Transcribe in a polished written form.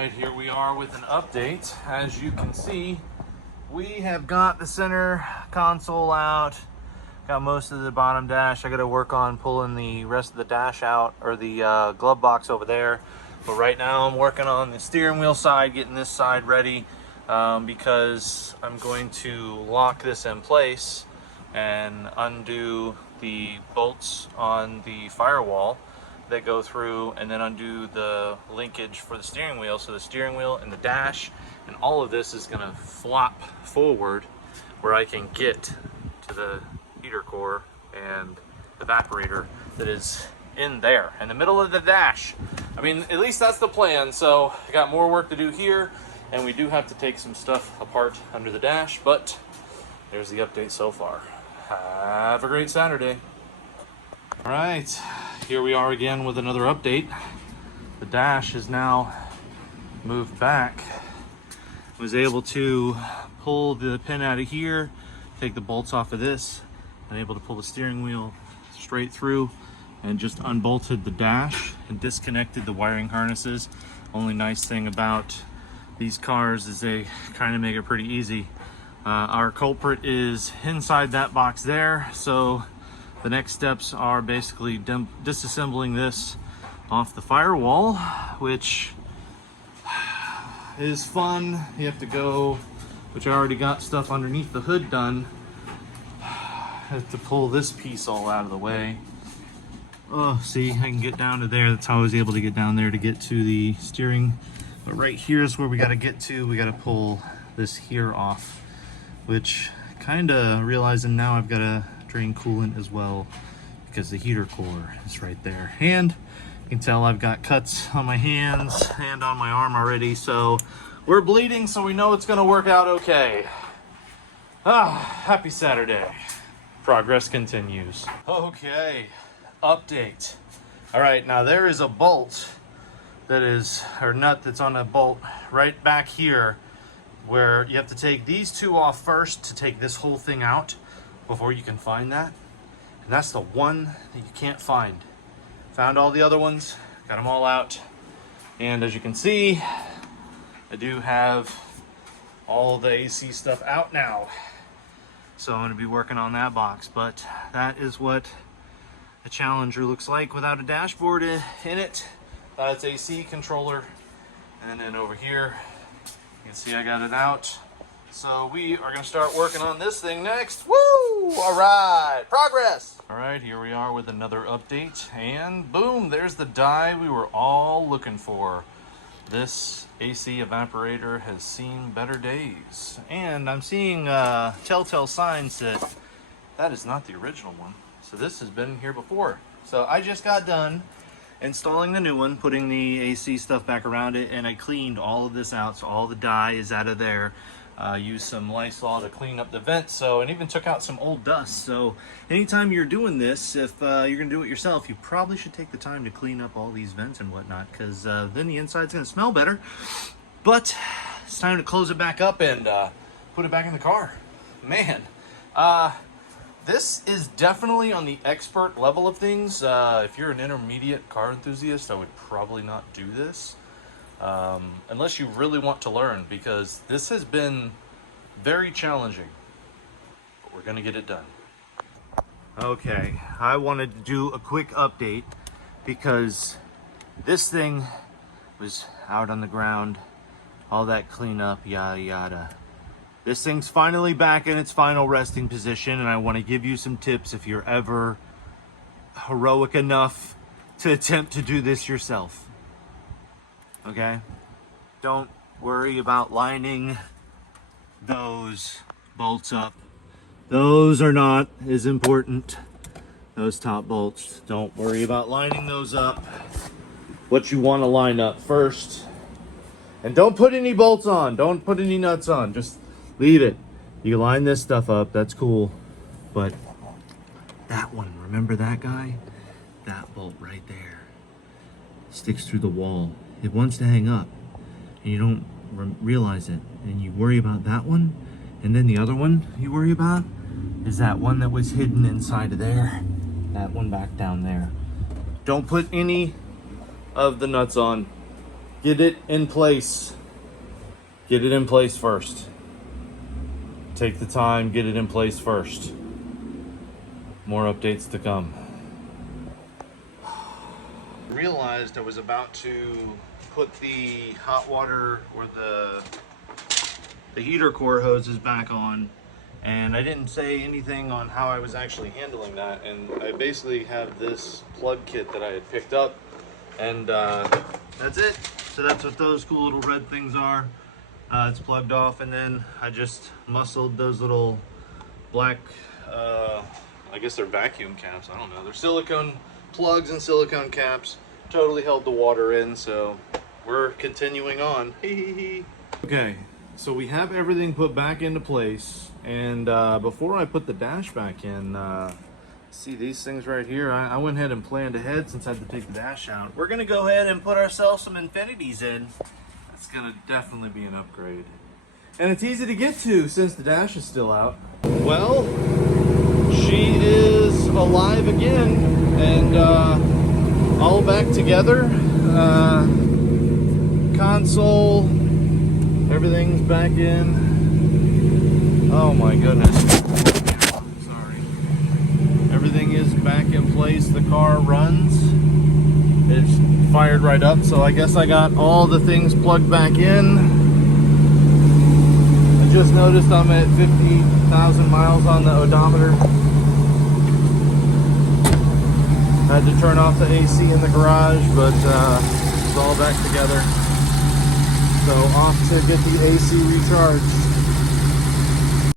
right, here we are with an update. As you can see, we have got the center console out, got most of the bottom dash. I got to work on pulling the rest of the dash out, or the glove box over there. But right now I'm working on the steering wheel side, getting this side ready, because I'm going to lock this in place and undo the bolts on the firewall that go through, and then undo the linkage for the steering wheel. So the steering wheel and the dash and all of this is going to flop forward where I can get to the heater core and evaporator that is in there in the middle of the dash. I mean, at least that's the plan. So I got more work to do here, and we do have to take some stuff apart under the dash, but there's the update so far. Have a great Saturday. All right, here we are again with another update. The dash is now moved back. Was able to pull the pin out of here, take the bolts off of this, and able to pull the steering wheel straight through, and just unbolted the dash and disconnected the wiring harnesses. Only nice thing about these cars is they kind of make it pretty easy. Our culprit is inside that box there, so the next steps are basically disassembling this off the firewall, which is fun. You have to go, which I already got stuff underneath the hood done. I have to pull this piece all out of the way. Oh, see, I can get down to there. That's how I was able to get down there to get to the steering. But right here is where we got to get to. We got to pull this here off, which kind of realizing now I've got to drain coolant as well, because the heater core is right there. And you can tell I've got cuts on my hands and on my arm already, so we're bleeding, so we know it's going to work out okay. Happy Saturday. Progress continues. Okay, update. All right, now there is a bolt that is, or nut that's on a bolt right back here, where you have to take these two off first to take this whole thing out before you can find that. And that's the one that you can't find. Found all the other ones, got them all out. And as you can see, I do have all the AC stuff out now. So I'm gonna be working on that box, but that is what a Challenger looks like without a dashboard in it. That's AC controller. And then over here, you can see I got it out. So we are gonna start working on this thing next. Woo! All right, progress. All right, here we are with another update, and boom, there's the die we were all looking for. This AC evaporator has seen better days, and I'm seeing telltale signs that that is not the original one. So this has been here before. So I just got done installing the new one, putting the AC stuff back around it, and I cleaned all of this out, so all the dye is out of there. Used some Lysol to clean up the vents, so, and even took out some old dust. So anytime you're doing this, if you're gonna do it yourself, you probably should take the time to clean up all these vents and whatnot, because then the inside's gonna smell better. But it's time to close it back up and put it back in the car. Man, this is definitely on the expert level of things. If you're an intermediate car enthusiast, I would probably not do this. Unless you really want to learn, because this has been very challenging, but we're gonna get it done. Okay, I wanted to do a quick update because this thing was out on the ground, all that cleanup, yada yada. This thing's finally back in its final resting position, and I want to give you some tips if you're ever heroic enough to attempt to do this yourself. Okay, don't worry about lining those bolts up. Those are not as important. Those top bolts, don't worry about lining those up. What you want to line up first, and don't put any bolts on, don't put any nuts on, just leave it. You line this stuff up, that's cool, but that one, remember that guy? That bolt right there sticks through the wall. It wants to hang up, and you don't realize it, and you worry about that one, and then the other one you worry about is that one that was hidden inside of there, that one back down there. Don't put any of the nuts on. Get it in place. Get it in place first. Take the time, get it in place first. More updates to come. Realized I was about to put the hot water or the heater core hoses back on, and I didn't say anything on how I was actually handling that. And I basically have this plug kit that I had picked up, and that's it. So that's what those cool little red things are. It's plugged off, and then I just muscled those little black, I guess they're vacuum caps, I don't know. They're silicone plugs and silicone caps. Totally held the water in, so we're continuing on. Okay, so we have everything put back into place, and before I put the dash back in, see these things right here, I went ahead and planned ahead since I had to take the dash out. We're gonna go ahead and put ourselves some infinities in. That's gonna definitely be an upgrade. And it's easy to get to since the dash is still out. Well, she is alive again, and all back together. Console, everything's back in. Oh my goodness. Sorry. Everything is back in place. The car runs. It's fired right up, so I guess I got all the things plugged back in. I just noticed I'm at 50,000 miles on the odometer. Had to turn off the AC in the garage, but it's all back together. So off to get the AC recharged.